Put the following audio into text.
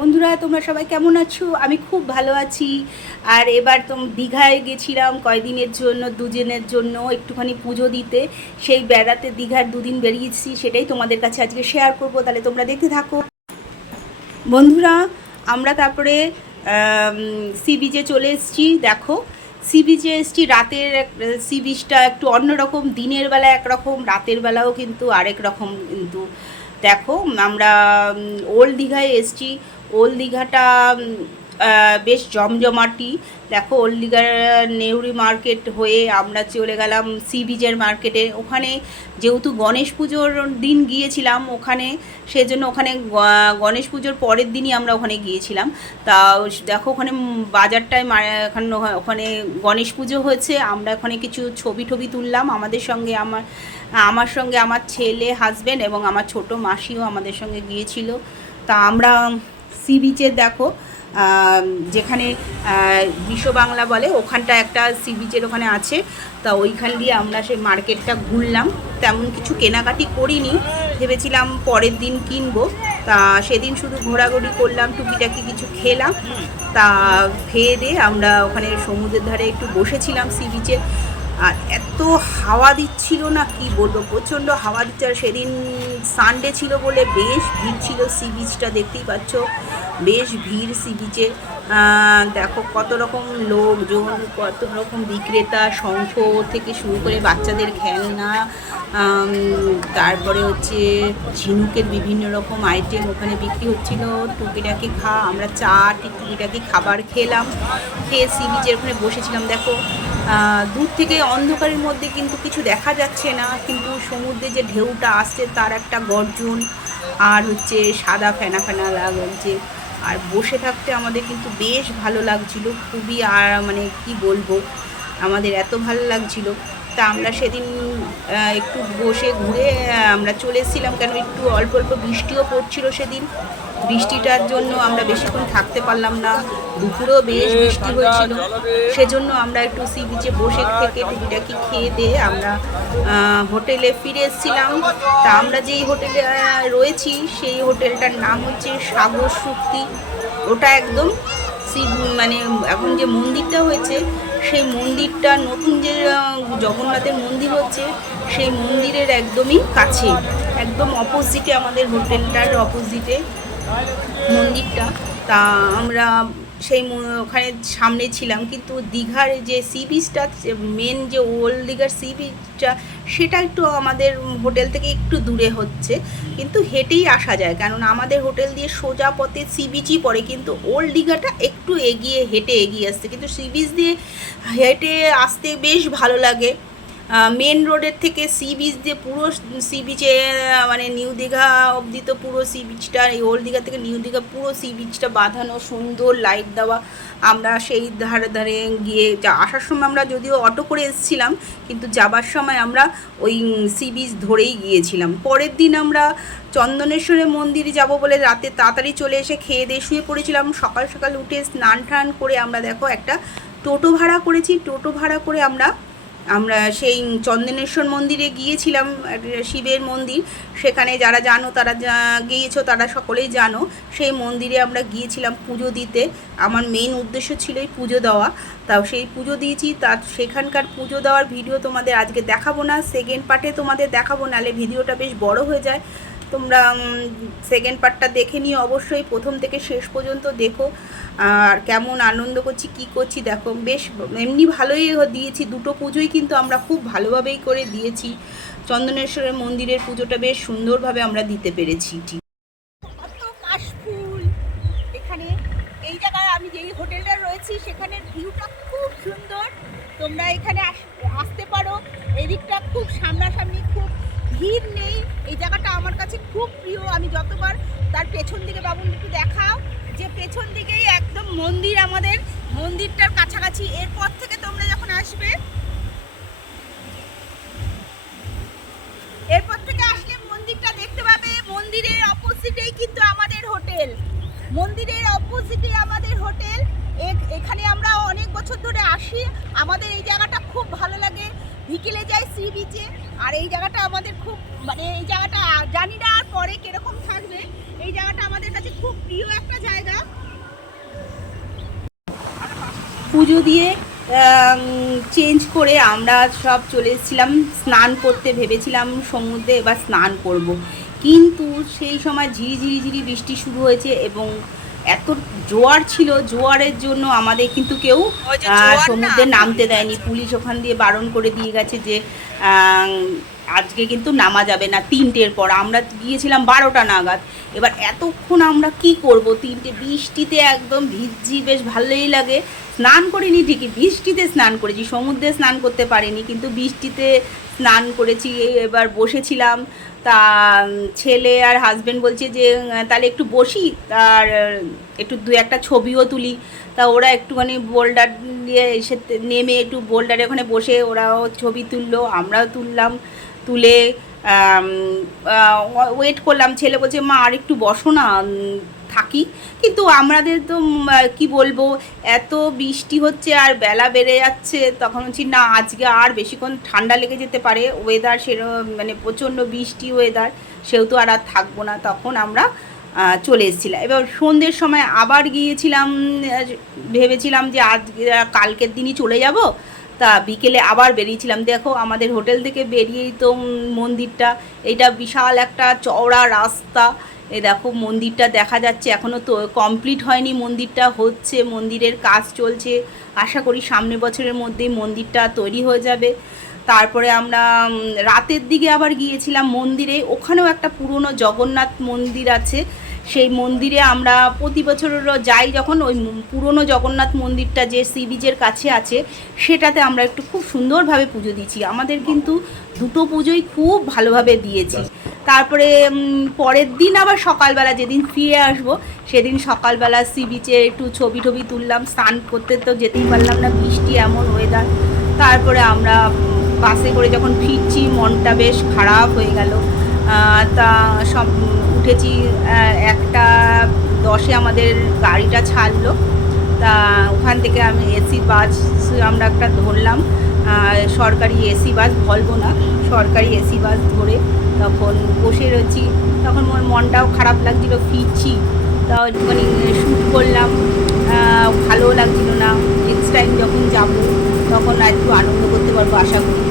বন্ধুরা, তোমরা সবাই কেমন আছো? আমি খুব ভালো আছি। আর এবার তোম, দীঘায় গেছিলাম কয়দিনের জন্য, দুজনের জন্য, একটুখানি পুজো দিতে। সেই বেড়াতে দীঘার দুদিন বেরিয়েছি, সেটাই তোমাদের কাছে আজকে শেয়ার করব। তাহলে তোমরা দেখতে থাকো। বন্ধুরা, আমরা তারপরে সি বিচে চলে এসেছি। দেখো সি বিচে এসেছি। রাতের সি বিচটা একটু অন্যরকম, দিনের বেলা একরকম, রাতের বেলাও কিন্তু আরেক রকম কিন্তু। দেখো, আমরা ওল্ড দীঘায় এসেছি। ওল্ড দীঘাটা বেশ জমজমাটি। দেখো ওল্ড দীঘার নেউরি মার্কেট হয়ে আমরা চলে গেলাম সি বিচের মার্কেটে। ওখানে যেহেতু গণেশ পুজোর দিন গিয়েছিলাম ওখানে, সেজন্য ওখানে গণেশ পুজোর পরের দিনই আমরা ওখানে গিয়েছিলাম। তা দেখো, ওখানে বাজারটায় ওখানে ওখানে গণেশ পুজো হয়েছে। আমরা ওখানে কিছু ছবি টবি তুললাম। আমাদের সঙ্গে আমার আমার সঙ্গে আমার ছেলে হাজব্যান্ড এবং আমার ছোট মাসিও আমাদের সঙ্গে গিয়েছিল। তা আমরা সি বিচে দেখো যেখানে বিশ্ব বাংলা বলে, ওখানটা একটা সি বিচের ওখানে আছে। তা ওইখান দিয়ে আমরা সেই মার্কেটটা ঘুরলাম। তেমন কিছু কেনাকাটি করিনি, ভেবেছিলাম পরের দিন কিনবো। তা সেদিন শুধু ঘোরাঘুরি করলাম, টুকিটাকি কিছু খেলাম। তা খেয়ে দিয়ে আমরা ওখানে সমুদ্রের ধারে একটু বসেছিলাম সি বিচে আর এত হাওয়া দিচ্ছিল না, কি বলব? প্রচণ্ড হাওয়া দিচ্ছে। আর সেদিন সানডে ছিল বলে বেশ ভিড় ছিল সি বিচটা দেখতেই পাচ্ছ। বেশ ভিড় সি বিচে দেখো কত রকম লোকজন, কত রকম বিক্রেতা, শঙ্খ থেকে শুরু করে বাচ্চাদের খেলনা তারপরে হচ্ছে ঝিনুকের বিভিন্ন রকম আইটেম ওখানে বিক্রি হচ্ছিল। টুকিটাকি খা, আমরা চা টুকিটাকি খাবার খেলাম। খেয়ে সি বিচের ওখানে বসেছিলাম। দেখো দূর থেকে অন্ধকারের মধ্যে কিন্তু কিছু দেখা যাচ্ছে না, কিন্তু সমুদ্রে যে ঢেউটা আসছে তার একটা গর্জন আর হচ্ছে সাদা ফেনা ফেনা লাগছে। আর বসে থাকতে আমাদের কিন্তু বেশ ভালো লাগছিল, খুবই আর মানে কি বলব, আমাদের এত ভালো লাগছিল। তা আমরা সেদিন একটু বসে ঘুরে আমরা চলে এসেছিলাম কেন একটু অল্প অল্প বৃষ্টিও পড়ছিল সেদিন। বৃষ্টিটার জন্য আমরা বেশিক্ষণ থাকতে পারলাম না। দুপুরেও বেশ বৃষ্টি হয়েছিল। সেজন্য আমরা একটু সি বিচে বসে থেকে টুকিটাকি খেয়ে দিয়ে আমরা হোটেলে ফিরে এসেছিলাম। তা আমরা যেই হোটেলে রয়েছি, সেই হোটেলটার নাম হচ্ছে সাগর শক্তি ওটা একদম সি মানে এখন যে মন্দিরটা হয়েছে, সেই মন্দিরটা নতুন যে জগন্নাথের মন্দির হচ্ছে, সেই মন্দিরের একদমই কাছে, একদম অপোজিটে আমাদের হোটেলটার অপোজিটে মন্দিরটা। তা আমরা সেই ওখানে সামনে ছিলাম, কিন্তু দীঘার যে সি বিচটা মেন যে ওল্ড দীঘার সি বিচটা সেটা একটু আমাদের হোটেল থেকে একটু দূরে হচ্ছে। কিন্তু হেঁটেই আসা যায় কেননা আমাদের হোটেল দিয়ে সোজা পথে সি বিচই পড়ে, কিন্তু ওল্ড দীঘাটা একটু এগিয়ে, হেঁটে এগিয়ে আসছে। কিন্তু সি বিচ দিয়ে হেঁটে আসতে বেশ ভালো লাগে। মেন রোডের থেকে সি বিচ দিয়ে পুরো সি বিচে মানে নিউ দীঘা অবধি তো পুরো সি বিচটা এই ওল্ড দীঘা থেকে নিউ দীঘা পুরো সি বিচটা বাঁধানো, সুন্দর লাইট দেওয়া। আমরা সেই ধারে ধারে গিয়ে যা, আসার সময় আমরা যদিও অটো করে এসেছিলাম, কিন্তু যাবার সময় আমরা ওই সি বিচ ধরেই গিয়েছিলাম। পরের দিন আমরা চন্দনেশ্বরের মন্দিরে যাব বলে রাতে তাড়াতাড়ি চলে এসে খেয়ে দিয়ে শুয়ে পড়েছিলাম। সকাল সকাল উঠে স্নান টান করে আমরা দেখো একটা টোটো ভাড়া করেছি। টোটো ভাড়া করে আমরা আমরা সেই চন্দনেশ্বর মন্দিরে গিয়েছিলাম শিবের মন্দির। সেখানে যারা জানো, তারা যা- গিয়েছো, তারা সকলেই জানো, সেই মন্দিরে আমরা গিয়েছিলাম পুজো দিতে। আমার মেইন উদ্দেশ্য ছিল এই পুজো দেওয়া। তাও সেই পুজো দিয়েছি। তার সেখানকার পুজো দেওয়ার ভিডিও তোমাদের আজকে দেখাবো না সেকেন্ড পার্টে তোমাদের দেখাবো, নাহলে ভিডিওটা বেশ বড় হয়ে যায়। তোমরা সেকেন্ড পার্টটা দেখে নিও। অবশ্যই প্রথম থেকে শেষ পর্যন্ত দেখো। আর কেমন আনন্দ করছি, কি করছি, দেখো। বেশ, এমনি ভালোই দিয়েছি। দুটো পুজোই কিন্তু আমরা খুব ভালোভাবেই করে দিয়েছি। চন্দনেশ্বরের মন্দিরের পুজোটা বেশ সুন্দরভাবে আমরা দিতে পেরেছি। এখানে, এই জায়গায় আমি যেই হোটেলটা রয়েছি সেখানের ভিউটা খুব সুন্দর। তোমরা এখানে আস- আসতে পারো। এদিকটা খুব সামনাসামনি খুব ভিড় নেই। কাছে খুব প্রিয়। আমি যতবার তার পেছন দিকে বাবুন দেখাও, যে পেছন দিকেই একদম মন্দির আমাদের, মন্দিরটার কাছাকাছি। এরপর থেকে তোমরা যখন আসবে, এরপর থেকে আসলে মন্দিরটা দেখতে পাবে। মন্দিরের অপোজিটেই কিন্তু আমাদের হোটেল। মন্দিরের অপোজিটে আমাদের হোটেল। এখানে আমরা অনেক বছর ধরে আসি। আমাদের এই জায়গাটা খুব ভালো লাগে। বিকেলে যাই সি বিচে আর এই জায়গাটা আমাদের খুব মানে এই জায়গাটা জানি না আর পরে কীরকম থাকবে। এই জায়গাটা আমাদের কাছে খুব প্রিয় একটা জায়গা। পুজো দিয়ে চেঞ্জ করে আমরা সব চলে এসেছিলাম। স্নান করতে ভেবেছিলাম সমুদ্রে, এবার স্নান করব। কিন্তু সেই সময় ঝিরিঝিরি ঝিরি বৃষ্টি শুরু হয়েছে এবং এত জোয়ার ছিল জোয়ারের জন্য আমাদের কিন্তু কেউ সমুদ্রে নামতে দেয়নি। পুলিশ ওখান দিয়ে বারণ করে দিয়ে গেছে যে আজকে কিন্তু নামা যাবে না তিনটের পর। আমরা গিয়েছিলাম বারোটা নাগাদ। এবার এতক্ষণ আমরা কি করব? তিনটে বৃষ্টিতে একদম ভিজছি বেশ ভালোই লাগে। স্নান করিনি ঠিকই বৃষ্টিতে স্নান করেছি সমুদ্রে স্নান করতে পারিনি কিন্তু বৃষ্টিতে স্নান করেছি এবার বসেছিলাম। তা ছেলে আর হাজবেন্ড বলছে যে তাহলে একটু বসি, আর একটু দু একটা ছবিও তুলি। তা ওরা একটুখানি বোল্ডার দিয়ে এসে নেমে একটু বোল্ডারে ওখানে বসে ওরাও ছবি তুললো, আমরাও তুললাম, তুলে ওয়েট করলাম, ছেলে বলছে, মা আর একটু বসো না থাকি। কিন্তু আমাদের তো কি বলব, এত বৃষ্টি হচ্ছে আর বেলা বেড়ে যাচ্ছে, তখন হচ্ছে না, আজকে আর বেশিক্ষণ ঠান্ডা লেগে যেতে পারে ওয়েদার সেরকম মানে প্রচণ্ড বৃষ্টি ওয়েদার সেহেতু আর আর থাকব না। তখন আমরা চলে এসেছিলাম। এবার সন্ধ্যের সময় আবার গিয়েছিলাম ভেবেছিলাম যে আজ কালকের দিনই চলে যাব। তা বিকেলে আবার বেরিয়েছিলাম। দেখো, আমাদের হোটেল থেকে বেরিয়েই তো মন্দিরটা, এটা বিশাল একটা চওড়া রাস্তা। এ দেখো, মন্দিরটা দেখা যাচ্ছে। এখনও তো কমপ্লিট হয়নি মন্দিরটা, হচ্ছে মন্দিরের কাজ চলছে। আশা করি সামনের বছরের মধ্যেই মন্দিরটা তৈরি হয়ে যাবে। তারপরে আমরা রাতের দিকে আবার গিয়েছিলাম মন্দিরে। ওখানেও একটা পুরনো জগন্নাথ মন্দির আছে। সেই মন্দিরে আমরা প্রতি বছর যাই যখন ওই পুরনো জগন্নাথ মন্দিরটা যে সি বিচের কাছে আছে, সেটাতে আমরা একটু খুব সুন্দরভাবে পুজো দিয়েছি। আমাদের কিন্তু দুটো পুজোই খুব ভালোভাবে দিয়েছি। তারপরে পরের দিন আবার সকালবেলা যেদিন ফিরে আসব, সেদিন সকালবেলা সি বিচে একটু ছবি টবি তুললাম, স্নান করতে তো যেতেই পারলাম না, বৃষ্টি এমন ওয়েদার তারপরে আমরা বাসে করে যখন ফিরছি, মনটা বেশ খারাপ হয়ে গেল। তা সব উঠেছি একটা দশে আমাদের গাড়িটা ছাড়লো। তা ওখান থেকে আমি এসি বাস আমরা একটা ধরলাম সরকারি এসি বাস, বলব না, সরকারি এসি বাস ধরে তখন বসে রয়েছি। তখন আমার মনটাও খারাপ লাগছিল, ফিরছি। তাও একটুখানি শ্যুট করলাম ভালোও লাগছিল না। নেক্সট টাইম যখন যাব, তখন আর একটু আনন্দ করতে পারব, আশা করি।